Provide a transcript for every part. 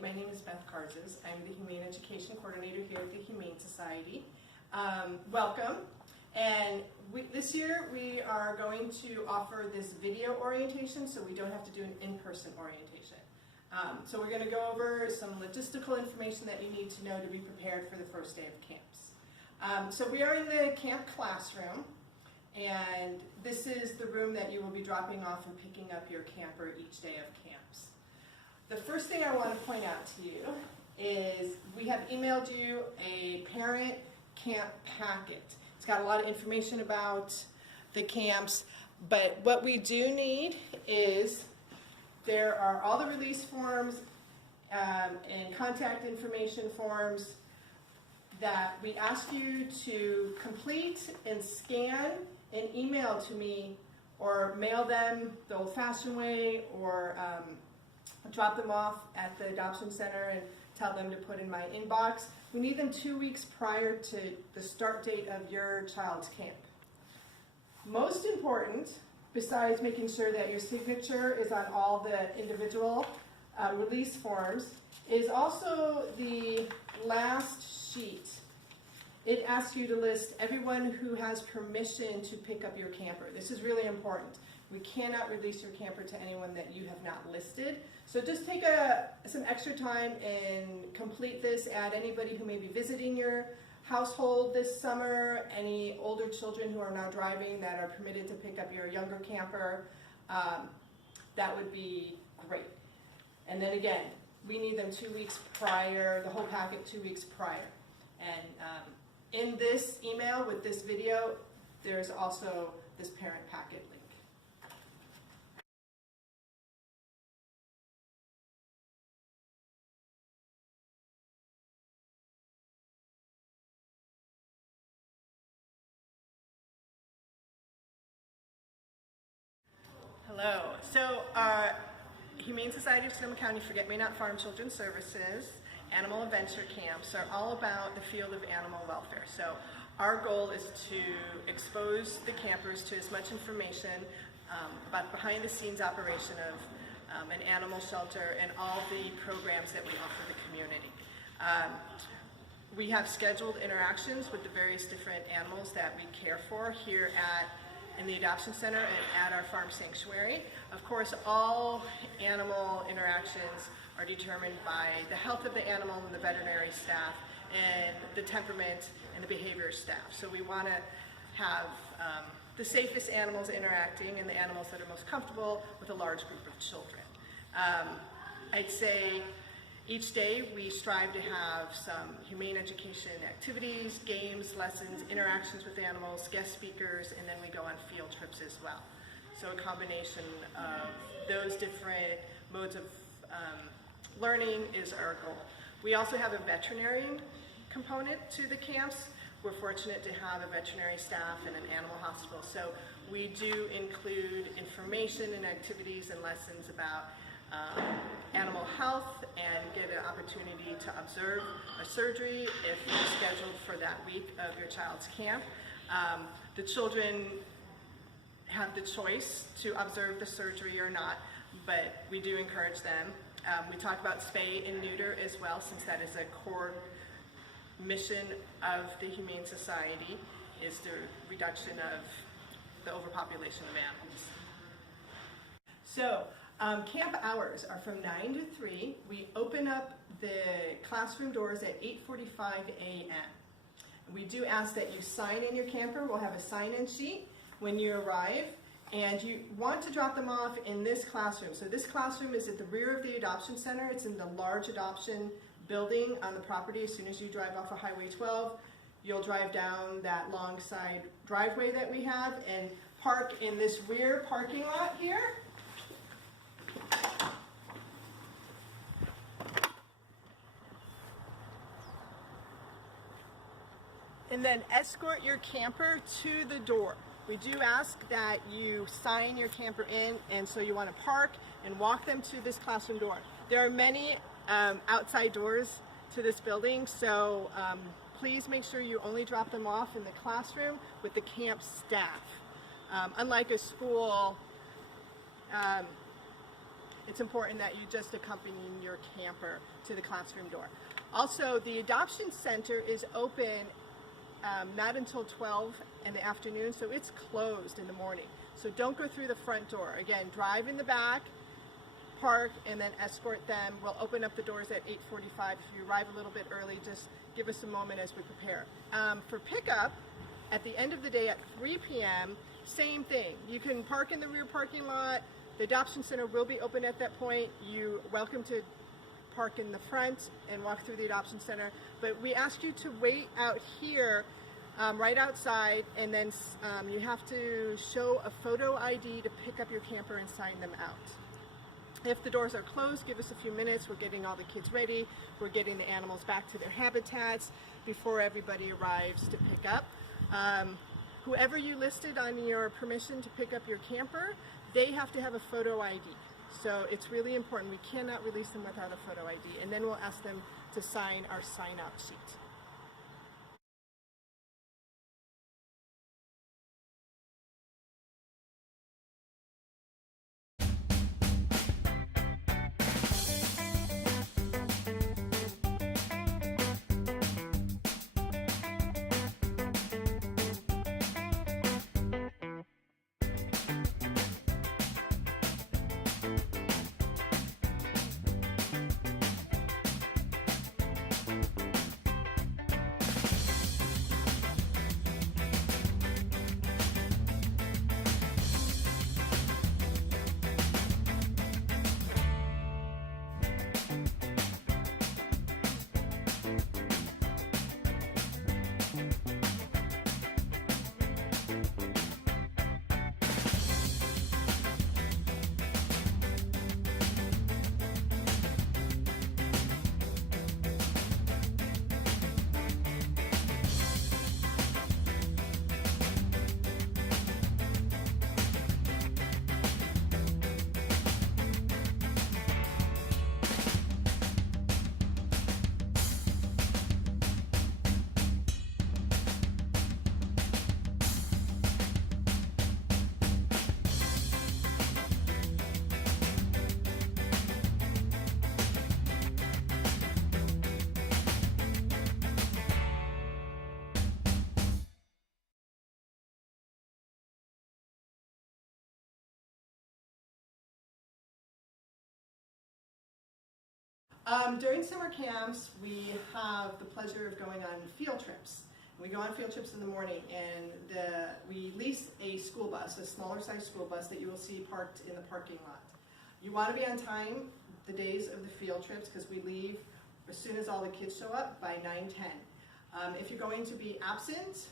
my name is Beth Karzes. I'm the Humane Education Coordinator here at the Humane Society. Welcome. And this year we are going to offer this video orientation so we don't have to do an in-person orientation. So we're going to go over some logistical information that you need to know to be prepared for the first day of camps. So we are in the camp classroom, and this is the room that you will be dropping off and picking up your camper each day of camps. The first thing I want to point out to you is we have emailed you a parent camp packet. It's got a lot of information about the camps, but what we do need is there are all the release forms and contact information forms that we ask you to complete and scan and email to me, or mail them the old-fashioned way, or drop them off at the adoption center and tell them to put in my inbox. We need them 2 weeks prior to the start date of your child's camp. Most important, besides making sure that your signature is on all the individual release forms, is also the last sheet. It asks you to list everyone who has permission to pick up your camper. This is really important. We cannot release your camper to anyone that you have not listed. So just take some extra time and complete this. Add anybody who may be visiting your household this summer, any older children who are now driving that are permitted to pick up your younger camper. That would be great. And then again, we need them 2 weeks prior, the whole packet 2 weeks prior. And in this email with this video, there's also this parent packet link. Hello. So Humane Society of Sonoma County Forget-Me-Not Farm Children's Services Animal Adventure Camps are all about the field of animal welfare. So our goal is to expose the campers to as much information about behind-the-scenes operation of an animal shelter and all the programs that we offer the community. We have scheduled interactions with the various different animals that we care for here in the adoption center and at our farm sanctuary. Of course, all animal interactions are determined by the health of the animal and the veterinary staff and the temperament and the behavior staff. So we want to have the safest animals interacting and the animals that are most comfortable with a large group of children. I'd say each day we strive to have some humane education activities, games, lessons, interactions with animals, guest speakers, and then we go on field trips as well. So a combination of those different modes of learning is our goal. We also have a veterinarian component to the camps. We're fortunate to have a veterinary staff and an animal hospital. So we do include information and activities and lessons about animal health and get an opportunity to observe a surgery if you're scheduled for that week of your child's camp. The children have the choice to observe the surgery or not, but we do encourage them. We talk about spay and neuter as well, since that is a core mission of the Humane Society, is the reduction of the overpopulation of animals. So camp hours are from 9 to 3. We open up the classroom doors at 8:45 a.m. We do ask that you sign in your camper. We'll have a sign-in sheet when you arrive, and you want to drop them off in this classroom. So this classroom is at the rear of the adoption center. It's in the large adoption building on the property. As soon as you drive off of Highway 12, you'll drive down that long side driveway that we have and park in this rear parking lot here. And then escort your camper to the door. We do ask that you sign your camper in, and so you want to park and walk them to this classroom door. There are many outside doors to this building, so please make sure you only drop them off in the classroom with the camp staff. Unlike a school, it's important that you just accompany your camper to the classroom door. Also, the adoption center is open not until 12 in the afternoon, so it's closed in the morning. So don't go through the front door. Again, drive in the back, park, and then escort them. We'll open up the doors at 8:45. If you arrive a little bit early, just give us a moment as we prepare. For pickup, at the end of the day at 3 p.m., same thing. You can park in the rear parking lot. The adoption center will be open at that point. You're welcome to park in the front and walk through the adoption center. But we ask you to wait out here right outside, and then you have to show a photo ID to pick up your camper and sign them out. If the doors are closed, give us a few minutes. We're getting all the kids ready. We're getting the animals back to their habitats before everybody arrives to pick up. Whoever you listed on your permission to pick up your camper, they have to have a photo ID. So it's really important. We cannot release them without a photo ID. And then we'll ask them to sign our sign-out sheet. During summer camps, we have the pleasure of going on field trips. We go on field trips in the morning, and we lease a school bus, a smaller size school bus that you will see parked in the parking lot. You want to be on time the days of the field trips because we leave as soon as all the kids show up by 9:10. If you're going to be absent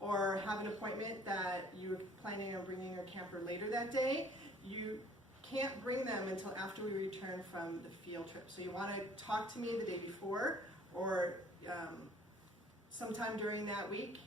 or have an appointment that you're planning on bringing your camper later that day, you can't bring them until after we return from the field trip. So you want to talk to me the day before or sometime during that week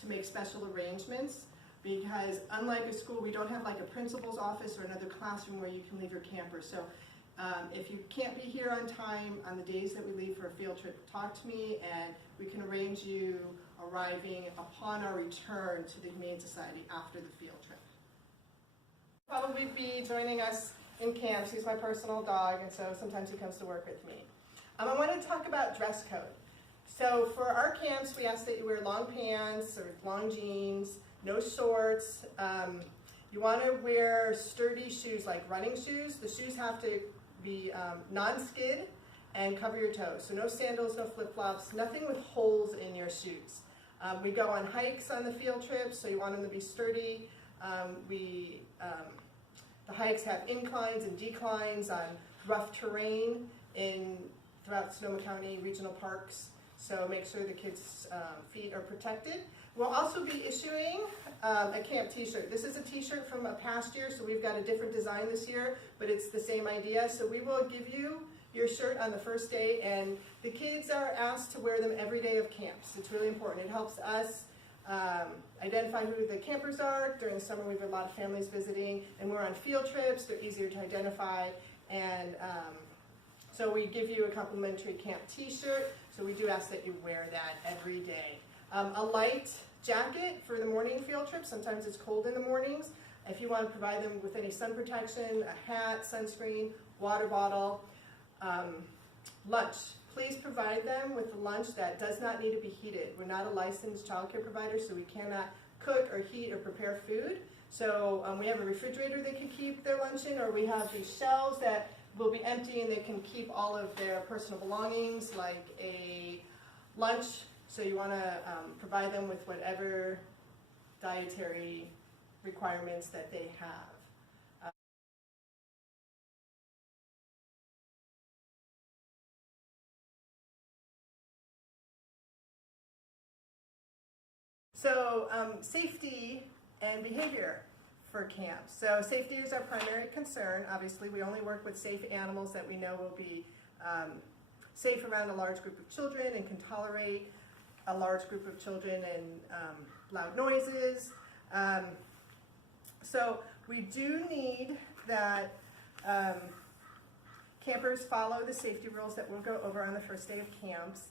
to make special arrangements, because unlike a school, we don't have like a principal's office or another classroom where you can leave your camper. So if you can't be here on time on the days that we leave for a field trip, talk to me and we can arrange you arriving upon our return to the Humane Society after the field trip. Probably be joining us in camps. He's my personal dog, and so sometimes he comes to work with me. I want to talk about dress code. So for our camps, we ask that you wear long pants or long jeans, no shorts. You want to wear sturdy shoes like running shoes. The shoes have to be non-skid and cover your toes. So no sandals, no flip-flops, nothing with holes in your shoes. We go on hikes on the field trips, so you want them to be sturdy. The hikes have inclines and declines on rough terrain throughout Sonoma County regional parks, so make sure the kids' feet are protected. We'll also be issuing a camp t-shirt. This is a t-shirt from a past year, so we've got a different design this year, but it's the same idea. So we will give you your shirt on the first day, and the kids are asked to wear them every day of camps. It's really important. It helps us identify who the campers are. During the summer we have a lot of families visiting, and we're on field trips. They're easier to identify, and so we give you a complimentary camp t-shirt, so we do ask that you wear that every day. A light jacket for the morning field trip. Sometimes it's cold in the mornings. If you want to provide them with any sun protection, a hat, sunscreen, water bottle, lunch. Please provide them with a lunch that does not need to be heated. We're not a licensed child care provider, so we cannot cook or heat or prepare food. So we have a refrigerator they can keep their lunch in, or we have these shelves that will be empty and they can keep all of their personal belongings, like a lunch. So you want to provide them with whatever dietary requirements that they have. So safety and behavior for camps. So safety is our primary concern. Obviously, we only work with safe animals that we know will be safe around a large group of children and can tolerate a large group of children and loud noises. So we do need that campers follow the safety rules that we'll go over on the first day of camps.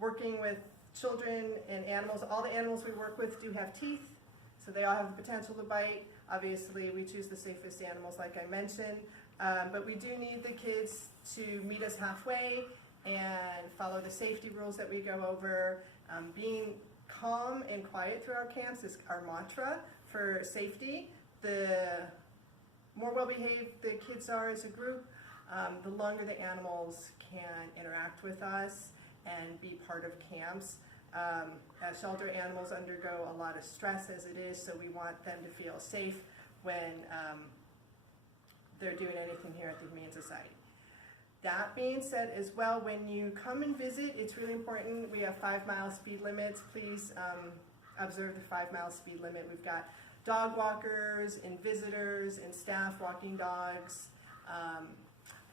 Working with children and animals, all the animals we work with do have teeth, so they all have the potential to bite. Obviously, we choose the safest animals like I mentioned, but we do need the kids to meet us halfway and follow the safety rules that we go over. Being calm and quiet through our camps is our mantra for safety. The more well-behaved the kids are as a group, the longer the animals can interact with us and be part of camps. Shelter animals undergo a lot of stress as it is, so we want them to feel safe when they're doing anything here at the Humane Society. That being said as well, when you come and visit, it's really important. We have 5-mile speed limits. Please observe the 5-mile speed limit. We've got dog walkers and visitors and staff walking dogs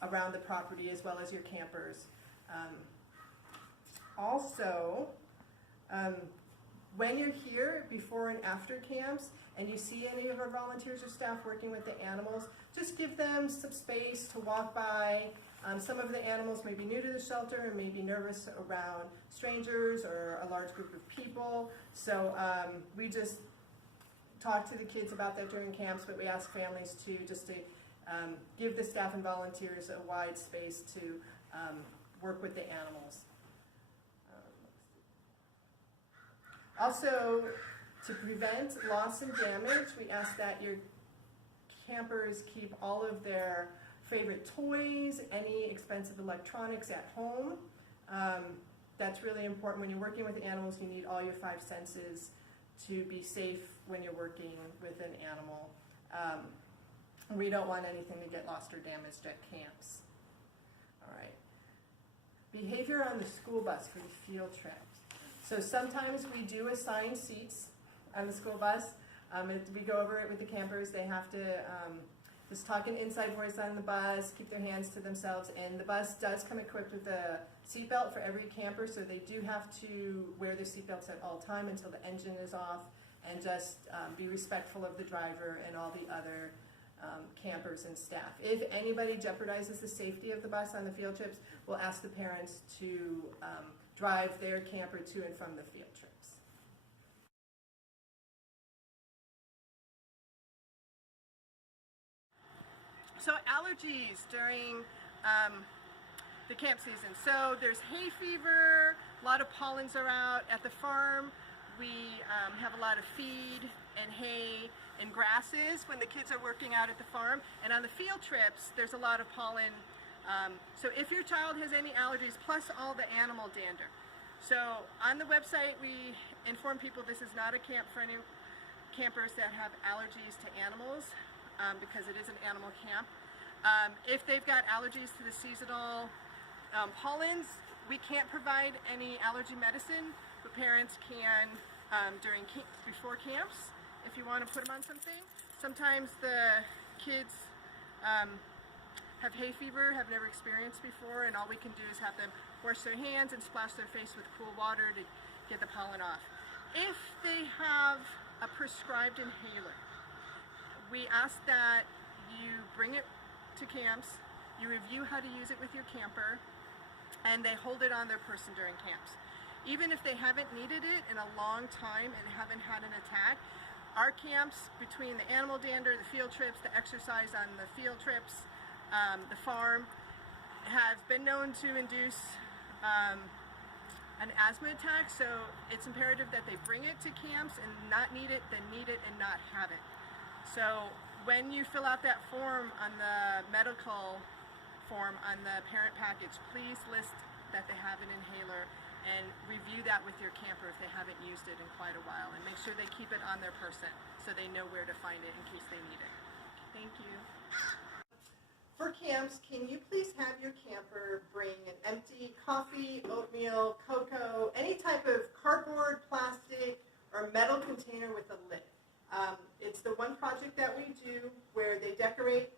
around the property, as well as your campers. Also, when you're here before and after camps and you see any of our volunteers or staff working with the animals, just give them some space to walk by. Some of the animals may be new to the shelter and may be nervous around strangers or a large group of people. So we just talk to the kids about that during camps, but we ask families to give the staff and volunteers a wide space to work with the animals. Also, to prevent loss and damage, we ask that your campers keep all of their favorite toys, any expensive electronics at home. That's really important. When you're working with animals, you need all your 5 senses to be safe when you're working with an animal. We don't want anything to get lost or damaged at camps. All right. Behavior on the school bus for the field trips. So sometimes we do assign seats on the school bus. We go over it with the campers. They have to just talk an inside voice on the bus, keep their hands to themselves, and the bus does come equipped with a seatbelt for every camper, so they do have to wear their seatbelts at all time until the engine is off, and just be respectful of the driver and all the other campers and staff. If anybody jeopardizes the safety of the bus on the field trips, we'll ask the parents to drive their camper to and from the field trips. So allergies during the camp season. So there's hay fever, a lot of pollens are out. At the farm, we have a lot of feed and hay and grasses when the kids are working out at the farm. And on the field trips, there's a lot of pollen. So if your child has any allergies, plus all the animal dander. So on the website, we inform people this is not a camp for any campers that have allergies to animals, because it is an animal camp. If they've got allergies to the seasonal pollens, we can't provide any allergy medicine, but parents can before camps if you want to put them on something. Sometimes the kids have hay fever, have never experienced before, and all we can do is have them wash their hands and splash their face with cool water to get the pollen off. If they have a prescribed inhaler, we ask that you bring it to camps, you review how to use it with your camper, and they hold it on their person during camps. Even if they haven't needed it in a long time and haven't had an attack, our camps, between the animal dander, the field trips, the exercise on the field trips, The farm has been known to induce an asthma attack, so it's imperative that they bring it to camps and not need it, then need it and not have it. So when you fill out that form on the medical form on the parent package, please list that they have an inhaler and review that with your camper if they haven't used it in quite a while, and make sure they keep it on their person so they know where to find it in case they need it. Thank you. For camps, can you please have your camper bring an empty coffee, oatmeal, cocoa, any type of cardboard, plastic, or metal container with a lid? It's the one project that we do where they decorate.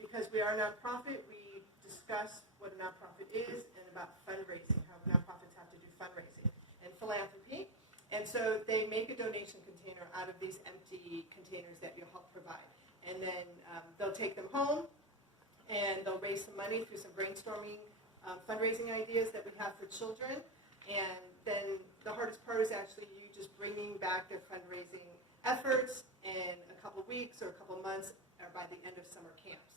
Because we are a nonprofit, we discuss what a nonprofit is and about fundraising, how nonprofits have to do fundraising and philanthropy. And so they make a donation container out of these empty containers that you help provide. And then they'll take them home, and they'll raise some money through some brainstorming fundraising ideas that we have for children. And then the hardest part is actually you just bringing back their fundraising efforts in a couple weeks or a couple months or by the end of summer camps.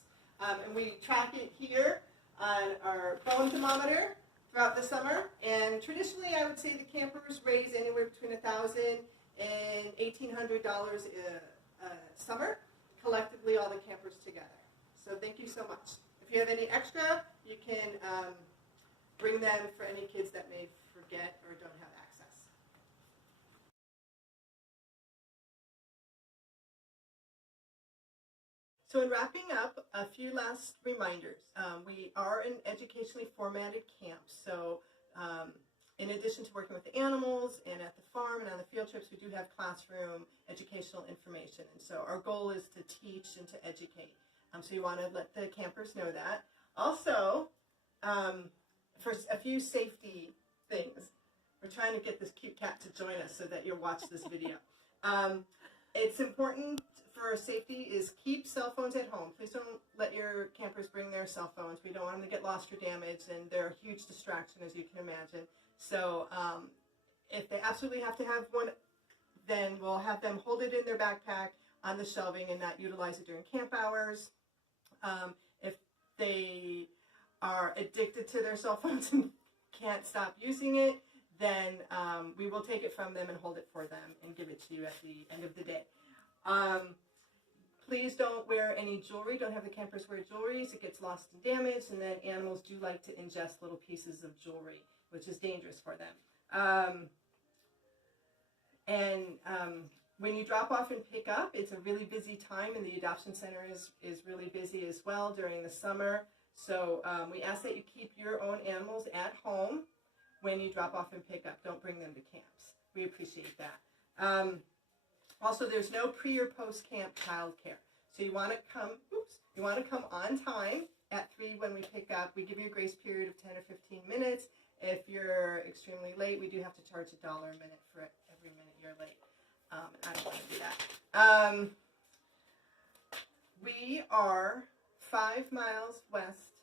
And we track it here on our phone thermometer throughout the summer. And traditionally, I would say the campers raise anywhere between $1,000 and $1,800 a summer, collectively all the campers together. So thank you so much. If you have any extra, you can bring them for any kids that may forget or don't have access. So in wrapping up, a few last reminders. We are an educationally formatted camp, so in addition to working with the animals and at the farm and on the field trips, we do have classroom educational information. And so our goal is to teach and to educate. So you want to let the campers know that. Also, for a few safety things, we're trying to get this cute cat to join us so that you'll watch this video. It's important for safety is keep cell phones at home. Please don't let your campers bring their cell phones. We don't want them to get lost or damaged, and they're a huge distraction, as you can imagine. So if they absolutely have to have one, then we'll have them hold it in their backpack on the shelving and not utilize it during camp hours. If they are addicted to their cell phones and can't stop using it, then we will take it from them and hold it for them and give it to you at the end of the day. Please don't wear any jewelry. Don't have the campers wear jewelry. It gets lost and damaged, and then animals do like to ingest little pieces of jewelry, which is dangerous for them. When you drop off and pick up, it's a really busy time, and the adoption center is really busy as well during the summer. So we ask that you keep your own animals at home when you drop off and pick up. Don't bring them to camps. We appreciate that. Also, there's no pre or post camp childcare. So you want to come on time at 3 when we pick up. We give you a grace period of 10 or 15 minutes. If you're extremely late, we do have to charge $1 a minute for every minute you're late. I don't want to do that. We are 5 miles west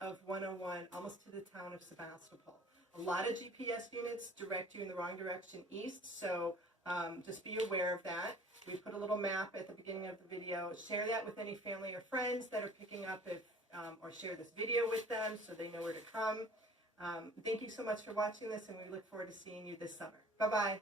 of 101, almost to the town of Sebastopol. A lot of GPS units direct you in the wrong direction east, so just be aware of that. We put a little map at the beginning of the video. Share that with any family or friends that are picking up, or share this video with them so they know where to come. Thank you so much for watching this, and we look forward to seeing you this summer. Bye-bye.